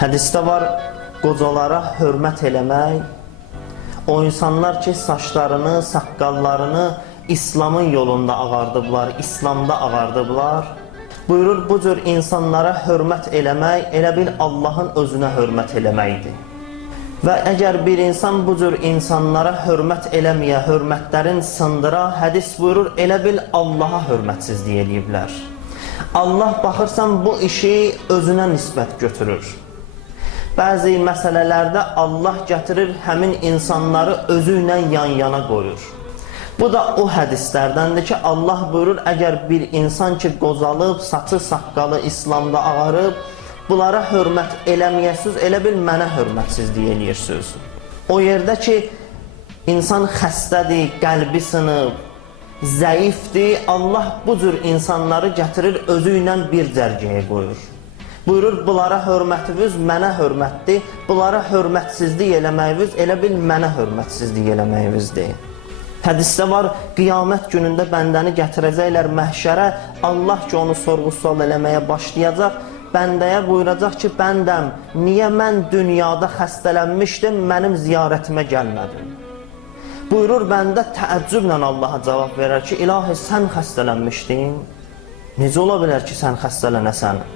Hədisdə var, qocalara hörmət eləmək, o insanlar ki, saçlarını, saqqallarını İslamın yolunda ağardıblar, İslamda ağardıblar. Buyurur, bu cür insanlara hörmət eləmək, elə bil Allahın özünə hörmət eləməkdir. Və əgər bir insan bu cür insanlara hörmət eləməyə, hörmətlərin sındıra, hədis buyurur, elə bil Allaha hörmətsizlik eləyiblər. Allah baxırsan bu işi özünə nisbət götürür. Bəzi məsələlərdə Allah gətirir, həmin insanları özü ilə yan-yana qoyur. Bu da o hədislərdəndir ki, Allah buyurur, əgər bir insan ki, qozalıb, saçı, saqqalı İslamda ağarıb, bunlara hörmət eləməyəsiniz, elə bil mənə hörmətsizlik eləyirsiniz. O yerdə ki, insan xəstədir, qəlbi sınıb, zəifdir, Allah bu cür insanları gətirir, özü ilə bir cərgəyə qoyur. Buyurur, bunlara hörmətiniz mənə hörmətdir, bunlara hörmətsizlik eləməyiniz elə bil mənə hörmətsizlik eləməyinizdir. Hədisdə var, qiyamət günündə bəndəni gətirəcəklər məhşərə, Allah ki, onu sorğu-sual eləməyə başlayacaq, bəndəyə buyuracaq ki, bəndəm, niyə mən dünyada xəstələnmişdim, mənim ziyarətimə gəlmədin? Buyurur, bəndə təəccüblə Allaha cavab verər ki, ilahi, sən xəstələnmişdin, necə ola bilər ki, sən xəstələnəsən?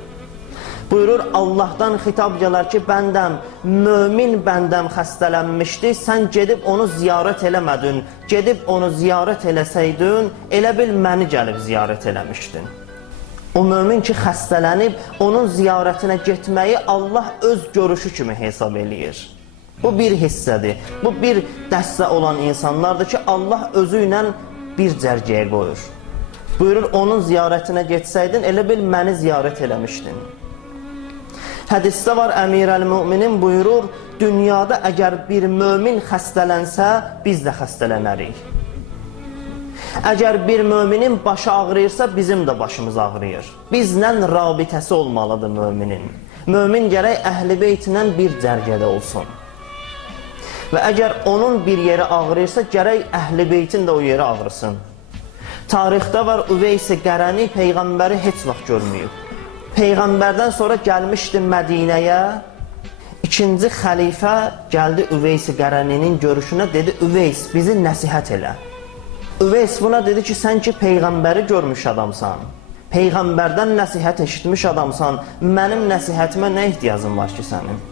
Buyurur, Allahdan xitab gələr ki, bəndəm, mömin bəndəm xəstələnmişdi, sən gedib onu ziyarət eləmədin, gedib onu ziyarət eləsəydin, elə bil məni gəlib ziyarət eləmişdin. O mömin ki, xəstələnib, onun ziyarətinə getməyi Allah öz görüşü kimi hesab eləyir. Bu bir hissədir, bu bir dəstə olan insanlardır ki, Allah özü ilə bir cərgəyə qoyur. Buyurur, onun ziyarətinə getsəydin, elə bil məni ziyarət eləmişdin. Hədisdə var, Əmirəl-Müminin buyurur, dünyada əgər bir mömin xəstələnsə, biz də xəstələnərik. Əgər bir möminin başı ağrıyırsa, bizim də başımız ağrıyır. Bizlə rabitəsi olmalıdır möminin. Mömin gərək əhl-i beytindən bir cərgədə olsun. Və əgər onun bir yeri ağrıyırsa, gərək əhl-i beytin də o yeri ağrısın. Tarixdə var, Üveys-i Qərəni Peyğəmbəri heç vaxt görməyib. Peyğəmbərdən sonra gəlmişdi Mədinəyə, ikinci xəlifə gəldi Üveys-i Qərəninin görüşünə, dedi, Üveys, bizi nəsihət elə. Üveys buna dedi ki, sən ki Peyğəmbəri görmüş adamsan, Peyğəmbərdən nəsihət eşitmiş adamsan, mənim nəsihətimə nə ehtiyacın var ki sənin?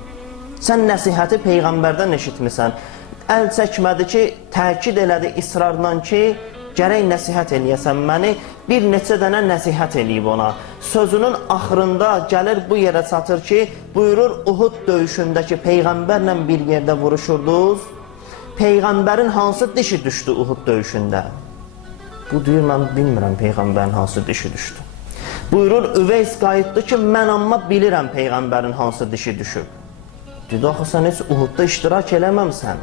Sən nəsihəti Peyğəmbərdən eşitmisən, əl çəkmədi ki, təkid elədi israrla ki, gərək nəsihət eləyəsən məni, bir neçə dənə nəsihət eləyib ona. Sözünün axırında gəlir bu yerə çatır ki, buyurur, Uhud döyüşündəki Peyğəmbərlə bir yerdə vuruşurdunuz, Peyğəmbərin hansı dişi düşdü Uhud döyüşündə? Bu deyir, mən bilmirəm Peyğəmbərin hansı dişi düşdü. Buyurur, Üveys qayıtdı ki, mən amma bilirəm Peyğəmbərin hansı dişi düşüb. Dedi, axı, sən heç Uhudda iştirak eləməmsən.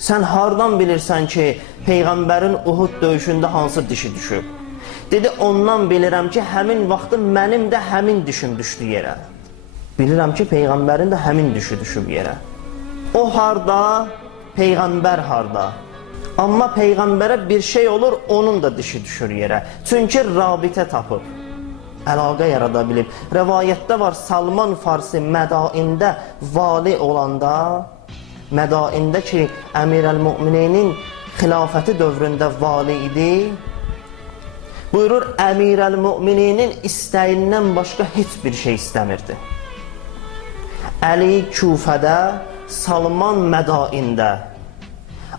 Sən hardan bilirsən ki, Peyğəmbərin Uhud döyüşündə hansı dişi düşüb? Dedi, ondan bilirəm ki, həmin vaxtı mənim də həmin dişim düşdü yerə. Bilirəm ki, Peyğəmbərin də həmin dişi düşüb yerə. O harda, Peyğəmbər harda. Amma Peyğəmbərə bir şey olur, onun da dişi düşür yerə. Çünki rabitə tapıb, əlaqə yarada bilib. Rəvayətdə var, Salman Farsi Mədaində vali olanda, Mədaində ki, Əmirəl-Müminin xilafəti dövründə vali idi, buyurur, Əmirəl-Müminin istəyindən başqa heç bir şey istəmirdi. Əli Küfədə, Salman Mədaində.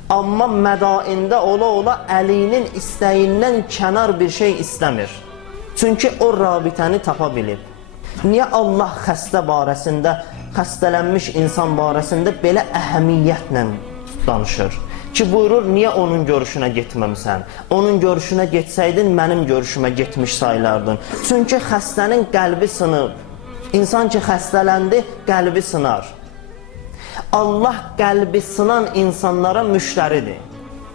Amma Mədaində ola-ola Əlinin istəyindən kənar bir şey istəmir. Çünki o rabitəni tapa bilib. Niyə Allah xəstə barəsində, xəstələnmiş insan barəsində belə əhəmiyyətlə danışır? Ki, buyurur, niyə onun görüşünə getməmsən? Onun görüşünə getsəydin, mənim görüşümə getmiş saylardın. Çünki xəstənin qəlbi sınıb. İnsan ki, xəstələndi, qəlbi sınar. Allah qəlbi sınan insanlara müştəridir.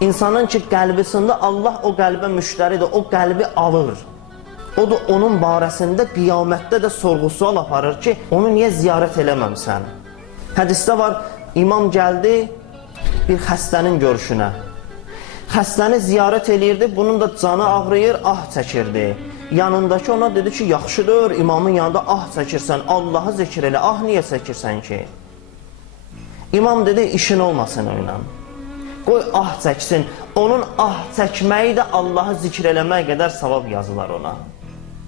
İnsanın ki, qəlbi sındı, Allah o qəlbə müştəridir, o qəlbi alır. O da onun barəsində qiyamətdə də sorğu-sual aparır ki, onu niyə ziyarət eləməmsən? Hədisdə var, imam gəldi bir xəstənin görüşünə. Xəstəni ziyarət eləyirdi, bunun da canı ağrıyır, ah çəkirdi. Yanındakı ona dedi ki, yaxşıdır, imamın yanında ah çəkirsən, Allahı zikr elə, ah niyə çəkirsən ki? İmam dedi, işin olmasın oyla. Qoy ah çəksin, onun ah çəkməyi də Allahı zikr eləmək qədər savab yazılar ona.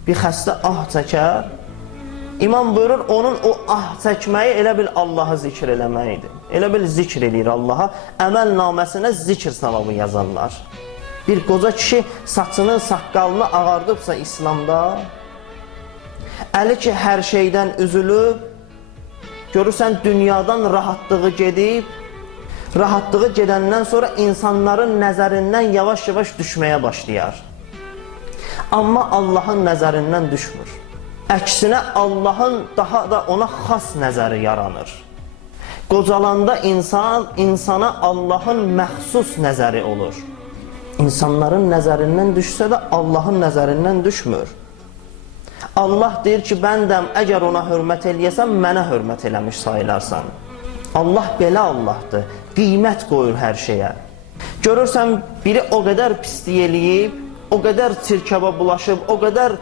Bir xəstə ah çəkər, İmam buyurur, onun o ah çəkməyi elə bil Allahı zikr eləməkdir. Elə bil zikr eləyir Allaha, əməl naməsinə zikr savabı yazarlar. Bir qoca kişi saçını, saqqalını ağardıbsa İslamda, əli ki hər şeydən üzülüb, görürsən dünyadan rahatlığı gedib, rahatlığı gedəndən sonra insanların nəzərindən yavaş-yavaş düşməyə başlayar. Amma Allahın nəzərindən düşmür. Əksinə Allahın daha da ona xas nəzəri yaranır. Qocalanda insana Allahın məxsus nəzəri olur. İnsanların nəzərindən düşsə də Allahın nəzərindən düşmür. Allah deyir ki, bəndəm, əgər ona hörmət eləyəsən, mənə hörmət eləmiş sayılarsan. Allah belə Allahdır, qiymət qoyur hər şeyə. Görürsən, biri o qədər pislik eləyib, o qədər çirkəbə bulaşıb, o qədər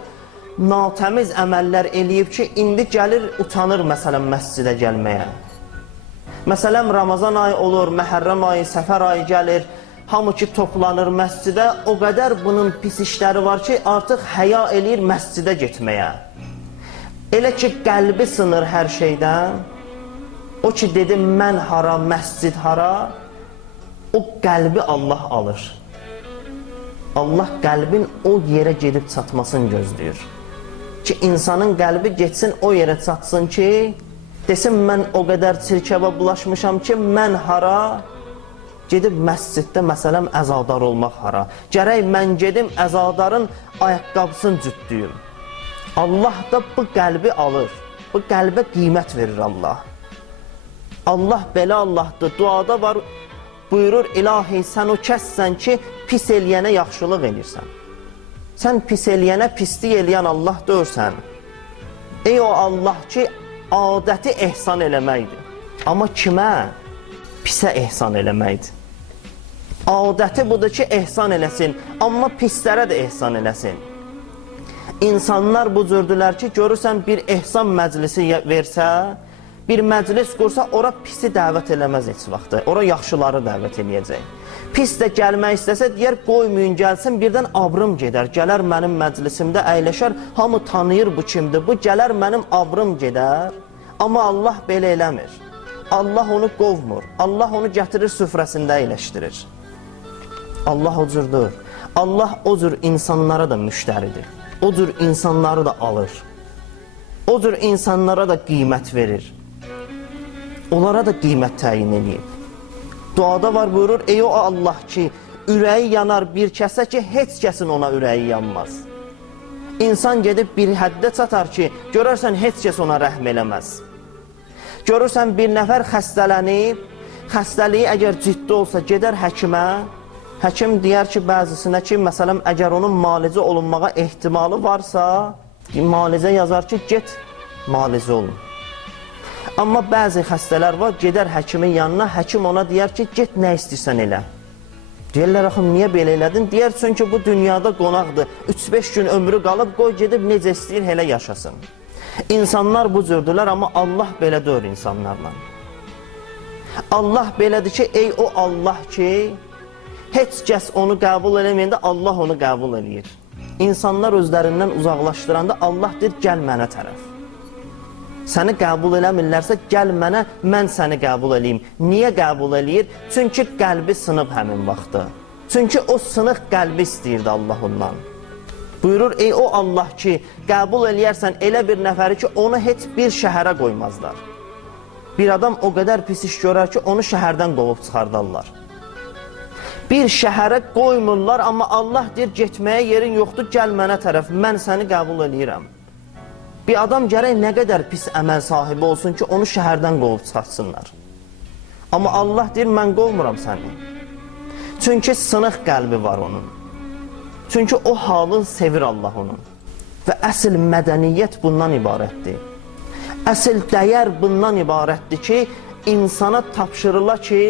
natəmiz əməllər eləyib ki, indi gəlir, utanır məsələn məscidə gəlməyə. Məsələn, Ramazan ayı olur, Məhərrəm ayı, Səfər ayı gəlir, hamı ki toplanır məscidə, o qədər bunun pis işləri var ki, artıq həya eləyir məscidə getməyə. Elə ki, qəlbi sınır hər şeydən, o ki dedi, mən hara, məscid hara, o qəlbi Allah alır. Allah qəlbin o yerə gedib çatmasını gözləyir. Ki, insanın qəlbi getsin, o yerə çatsın ki, desin, mən o qədər çirkəbə bulaşmışam ki, mən hara, gedib məsciddə məsələn əzadar olmaq hara. Gərək mən gedim əzadarın ayaqqabısını cütdüyüm. Allah da bu qəlbi alır. Bu qəlbə qiymət verir Allah. Allah belə Allahdır. Duada var, buyurur, ilahi sən o kəssən ki, pis eləyənə yaxşılıq eləyirsən. Sən pis eləyənə pislik eləyən Allah dörsən. Ey o Allah ki, adəti ehsan eləməkdir. Amma kimə? Pisə ehsan eləməkdir. Adəti budur ki, ehsan eləsin, amma pislərə də ehsan eləsin. İnsanlar bu cürdülər ki, görürsən bir ehsan məclisi versə, bir məclis qursa, ora pisi dəvət eləməz heç vaxtı. Ora yaxşıları dəvət eləyəcək. Pis də gəlmək istəsə, deyər, qoymayın gəlsin, birdən abrım gedər. Gələr mənim məclisimdə əyləşər, hamı tanıyır bu kimdir, bu gələr mənim abrım gedər. Amma Allah belə eləmir. Allah onu qovmur. Allah onu gətirir süfrəsində əyləşdirir. Allah o cürdür. Allah o cür insanlara da müştəridir. O cür insanları da alır. O cür insanlara da qiymət verir. Onlara da qiymət təyin edib. Duada var buyurur, ey o Allah ki, ürəyi yanar bir kəsə ki, heç kəsin ona ürəyi yanmaz. İnsan gedib bir həddə çatar ki, görərsən heç kəs ona rəhm eləməz. Görürsən bir nəfər xəstələnib, xəstəliyi əgər ciddi olsa gedər həkimə, həkim deyər ki, bəzisinə ki, məsələn, əgər onun malicə olunmağa ehtimalı varsa, malicə yazar ki, get, malicə olun. Amma bəzi xəstələr var, gedər həkimin yanına, həkim ona deyər ki, get, nə istəyirsən elə. Deyirlər, axım, niyə belə elədin? Deyər, çünki bu dünyada qonaqdır, 3-5 gün ömrü qalıb, qoy gedib necə istəyir, elə yaşasın. İnsanlar bu cürdülər, amma Allah belə deyir insanlarla. Allah belədir ki, ey o Allah ki, heç kəs onu qəbul eləməyəndə Allah onu qəbul eləyir. İnsanlar özlərindən uzaqlaşdıranda Allah deyir, gəl mənə tərəf. Səni qəbul eləmirlərsə, gəl mənə, mən səni qəbul eləyim. Niyə qəbul eləyir? Çünki qəlbi sınıb həmin vaxtı. Çünki o sınıq qəlbi istəyirdi Allah ondan. Buyurur, ey o Allah ki, qəbul eləyərsən elə bir nəfəri ki, onu heç bir şəhərə qoymazlar. Bir adam o qədər pis iş görər ki, onu şəhərdən qovub çıxardarlar. Bir şəhərə qoymurlar, amma Allah deyir, getməyə yerin yoxdur, gəl mənə tərəf, mən səni qəbul eləyirəm. Bir adam gərək nə qədər pis əməl sahibi olsun ki, onu şəhərdən qovub çıxartsınlar. Amma Allah deyir, mən qovmuram səni. Çünki sınıq qəlbi var onun. Çünki o halın sevir Allah onun. Və əsl mədəniyyət bundan ibarətdir. Əsl dəyər bundan ibarətdir ki, insana tapşırıla ki,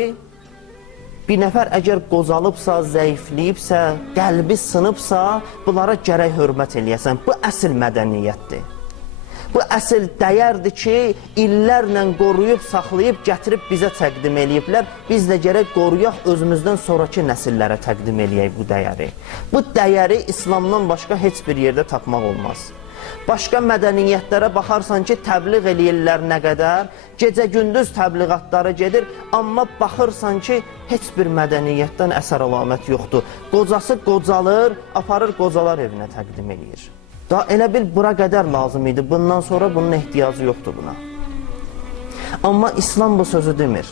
Bir nəfər əgər qozalıbsa, zəifləyibsə, qəlbi sınıbsa, bunlara gərək hörmət eləyəsən. Bu əsl mədəniyyətdir. Bu əsl dəyərdir ki, illərlə qoruyub, saxlayıb, gətirib bizə təqdim eləyiblər. Biz də gərək qoruyaq, özümüzdən sonraki nəsillərə təqdim eləyək bu dəyəri. Bu dəyəri İslamdan başqa heç bir yerdə tapmaq olmaz. Başqa mədəniyyətlərə baxarsan ki, təbliğ eləyirlər nə qədər, gecə-gündüz təbliğatları gedir, amma baxırsan ki, heç bir mədəniyyətdən əsər əlamət yoxdur. Qocası qocalır, aparır qocalar evinə təqdim eləyir. Da elə bil bura qədər lazım idi, bundan sonra bunun ehtiyacı yoxdur buna. Amma İslam bu sözü demir.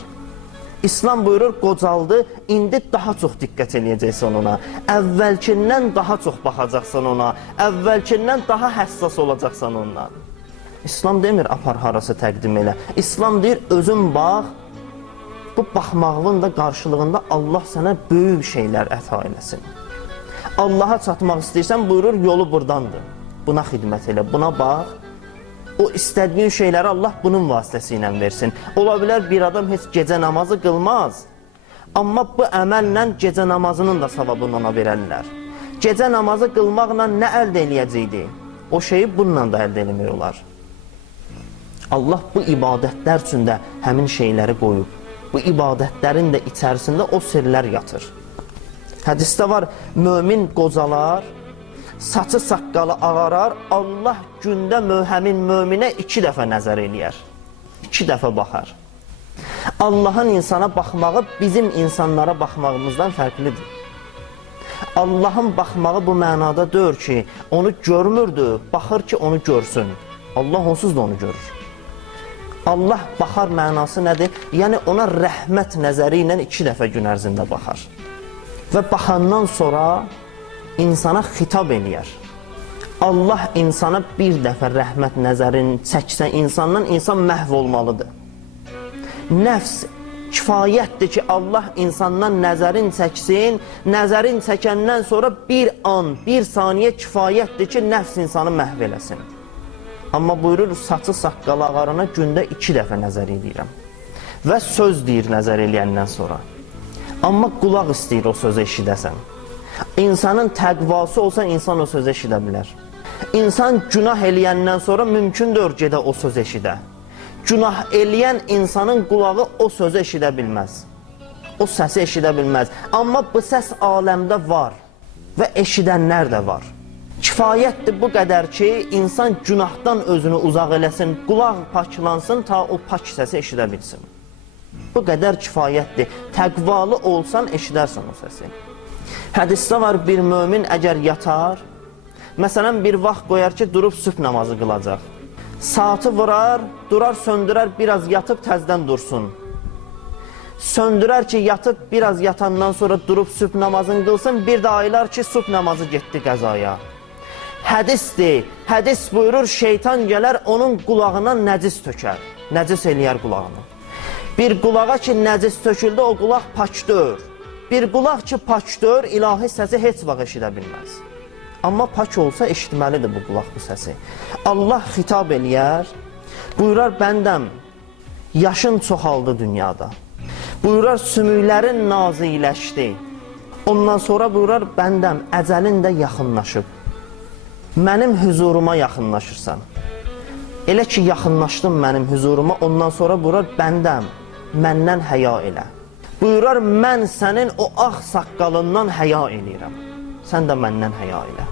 İslam buyurur, qocaldı, indi daha çox diqqət eləyəcəksən ona. Əvvəlkindən daha çox baxacaqsan ona. Əvvəlkindən daha həssas olacaqsan ondan. İslam demir, apar harası təqdim elə. İslam deyir, özün bax, bu baxmağın da qarşılığında Allah sənə böyük şeylər əta eləsin. Allaha çatmaq istəyirsən, buyurur, yolu buradandır. Buna xidmət elə, buna bax. O istədiyin şeyləri Allah bunun vasitəsilə versin. Ola bilər bir adam heç gecə namazı qılmaz, amma bu əməllə gecə namazının da savabını ona verərlər. Gecə namazı qılmaqla nə əldə eləyəcəkdi? O şeyi bununla da əldə eləmək olar. Allah bu ibadətlər üçün də həmin şeyləri qoyub. Bu ibadətlərin də içərisində o sirlər yatır. Hədisdə var, mömin qocalar, saçı saqqalı ağarar, Allah gündə həmin möminə 2 dəfə nəzər eləyər. 2 dəfə baxar. Allahın insana baxmağı bizim insanlara baxmağımızdan fərqlidir. Allahın baxmağı bu mənada deyir ki, onu görmürdü, baxır ki, onu görsün. Allah onsuz da onu görür. Allah baxar mənası nədir? Yəni ona rəhmət nəzəri ilə 2 dəfə gün ərzində baxar. Və baxandan sonra insana xitab eləyər. Allah insana bir dəfə rəhmət nəzərini çəksə insandan, insan məhv olmalıdır. Nəfs kifayətdir ki, Allah insandan nəzərin çəksin, nəzərin çəkəndən sonra bir an, bir saniyə kifayətdir ki, nəfs insanı məhv eləsin. Amma buyurur, saçı saqqalı ağarana gündə 2 dəfə nəzər eləyirəm. Və söz deyir nəzər eləyəndən sonra. Amma qulaq istəyir o sözü eşidəsən. İnsanın təqvası olsa insan o sözü eşidə bilər. İnsan günah eləyəndən sonra mümkündür gedə o sözü eşidə. Günah eləyən insanın qulağı o sözü eşidə bilməz. O səsi eşidə bilməz. Amma bu səs aləmdə var və eşidənlər də var. Kifayətdir bu qədər ki, insan günahdan özünü uzaq eləsin, qulaq paklansın, ta o pak səsi eşidə bilsin. Bu qədər kifayətdir. Təqvalı olsan eşidərsən o səsi. Hədisdə var, bir mömin əgər yatar, məsələn bir vaxt qoyar ki, durub sübh namazı qılacaq. Saatı vurar, durar, söndürər, biraz yatıb təzdən dursun. Söndürər ki, yatıb, biraz yatandan sonra durub sübh namazını qılsın, bir də aylar ki, sübh namazı getdi qəzaya. Hədisdir, hədis buyurur, şeytan gələr, onun qulağına nəcis tökər, nəcis eləyər qulağını. Bir qulağa ki, nəcis töküldü, o qulaq pakdır. Bir qulaq ki, pakdır, ilahi səsi heç vaxt eşidə bilməz. Amma pak olsa eşitməlidir bu qulaq bu səsi. Allah xitab eləyər, buyurar, bəndəm, yaşın çoxaldı dünyada. Buyurar, sümüklərin naziləşdi. Ondan sonra buyurar, bəndəm, əcəlin də yaxınlaşıb. Mənim hüzuruma yaxınlaşırsan. Elə ki, yaxınlaşdın mənim hüzuruma, ondan sonra buyurar, bəndəm, məndən həya elə. Buyurar, mən sənin o ağ saqqalından həya eləyirəm. Sən də məndən həya elə.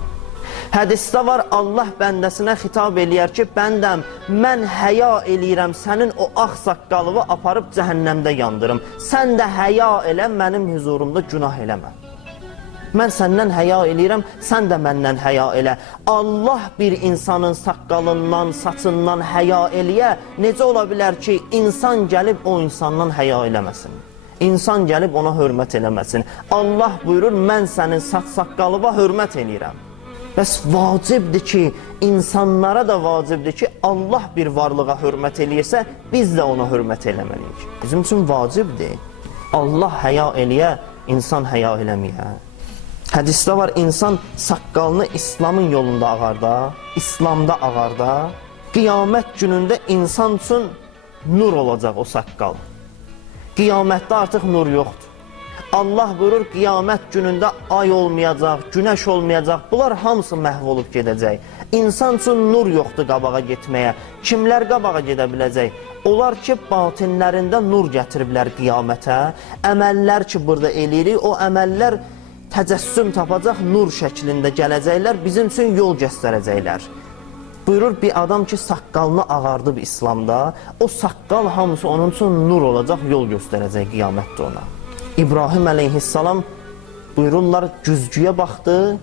Hədisdə var, Allah bəndəsinə xitab eləyər ki, bəndəm, mən həya eləyirəm, sənin o ağ saqqalını aparıb cəhənnəmdə yandırım. Sən də həya elə, mənim huzurumda günah eləmə. Mən səndən həya eləyirəm, sən də məndən həya elə. Allah bir insanın saqqalından, saçından həya eləyə, necə ola bilər ki, insan gəlib o insandan həya eləməsin? İnsan gəlib ona hörmət eləməsin. Allah buyurur, mən sənin saç-saqqalıva hörmət eləyirəm. Bəs vacibdir ki, insanlara da vacibdir ki, Allah bir varlığa hörmət eləyirsə, biz də ona hörmət eləməliyik. Bizim üçün vacibdir. Allah həya eləyə, insan həya eləməyə. Hədisdə var, insan saqqalını İslamın yolunda ağarda, İslamda ağarda, qiyamət günündə insan üçün nur olacaq o saqqal. Qiyamətdə artıq nur yoxdur. Allah buyurur, qiyamət günündə ay olmayacaq, günəş olmayacaq. Bunlar hamısı məhv olub gedəcək. İnsan üçün nur yoxdur qabağa getməyə. Kimlər qabağa gedə biləcək? Onlar ki, batinlərində nur gətiriblər qiyamətə. Əməllər ki, burada eləyirik, o əməllər təcəssüm tapacaq, nur şəklində gələcəklər, bizim üçün yol göstərəcəklər. Buyurur, bir adam ki, saqqalını ağardıb İslamda, o saqqal hamısı onun üçün nur olacaq, yol göstərəcək qiyamətdə ona. İbrahim əleyhissalam buyururlar, güzgüyə baxdı,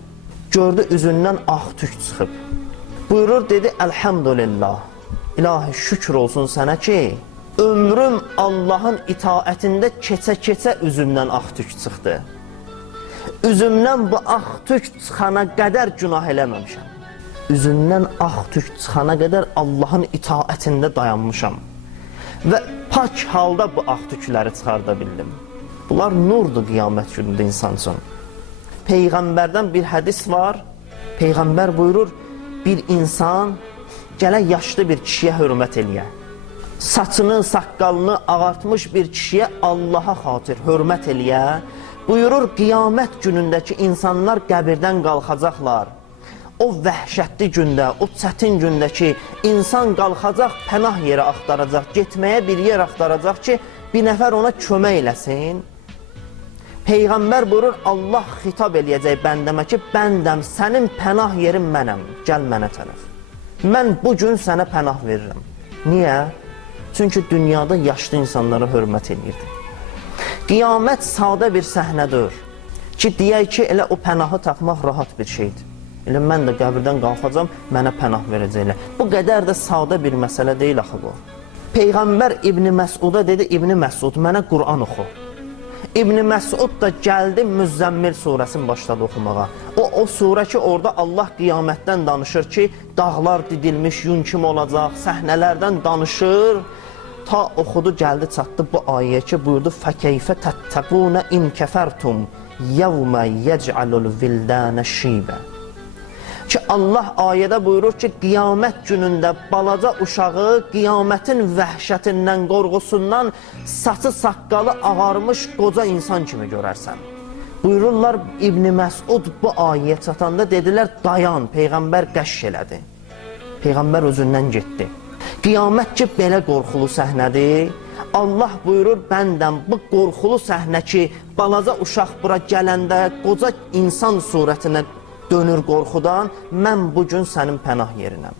gördü üzündən ağ tük çıxıb. Buyurur, dedi, əlhamdülillah, ilahi şükür olsun sənə ki, ömrüm Allahın itaətində keçə-keçə üzümdən ağ tük çıxdı. Üzümdən bu ağ tük çıxana qədər günah eləməmişəm. Üzümdən ağ tük çıxana qədər Allahın itaətində dayanmışam. Və pak halda bu ağ tükləri çıxarda bildim. Bunlar nurdur qiyamət günündə insan üçün. Peyğəmbərdən bir hədis var. Peyğəmbər buyurur, bir insan gələ yaşlı bir kişiyə hörmət eləyə. Saçını, saqqalını ağartmış bir kişiyə Allaha xatir hörmət eləyə. Buyurur, qiyamət günündəki insanlar qəbirdən qalxacaqlar. O vəhşətli gündə, o çətin gündə ki, insan qalxacaq, pənah yeri axtaracaq, getməyə bir yer axtaracaq ki, bir nəfər ona kömək eləsin. Peyğəmbər buyurur, Allah xitab eləyəcək bəndəmə ki, bəndəm, sənin pənah yerin mənəm, gəl mənə tərəf. Mən bugün sənə pənah verirəm. Niyə? Çünki dünyada yaşlı insanlara hörmət eləyirdi. Qiyamət sadə bir səhnədir ki, deyək ki, elə o pənahı tapmaq rahat bir şeydir. Elə mən də qəbirdən qalxacam, mənə pənah verəcəklər. Bu qədər də sadə bir məsələ deyil axı bu. Peyğəmbər İbn Məsuda dedi, İbn Məsud, mənə Qur'an oxu. İbn Məsud da gəldi, Müzzəmmil surəsini başladı oxumağa. O surə ki, orada Allah qiyamətdən danışır ki, dağlar didilmiş, yun kimi olacaq, səhnələrdən danışır. Ta oxudu, gəldi, çatdı bu ayəyə ki, buyurdu, فَكَيْفَ تَتَّقُونَ اِنْ كَفَرْتُمْ يَوْمَ يَجْعَلُ الْوِلْدَانَ شِيبًا. Ki Allah ayədə buyurur ki, qiyamət günündə balaca uşağı qiyamətin vəhşətindən, qorğusundan saçı saqqalı ağarmış qoca insan kimi görərsən. Buyururlar, İbn Məsud bu ayəyə çatanda dedilər, dayan, Peyğəmbər qəşş elədi. Peyğəmbər özündən getdi. Qiyamət ki, belə qorxulu səhnədir. Allah buyurur, bəndəm, bu qorxulu səhnə ki, balaca uşaq bura gələndə qoca insan surətinə dönür qorxudan, mən bugün sənin pənah yerinəm.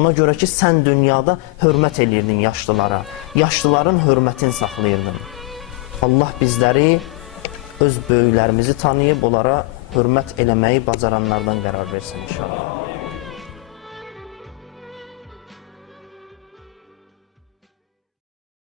Ona görə ki, sən dünyada hörmət eləyirdin yaşlılara, yaşlıların hörmətini saxlayırdın. Allah bizləri öz böyüklərimizi tanıyıb, onlara hörmət eləməyi bacaranlardan qərar versin inşallah.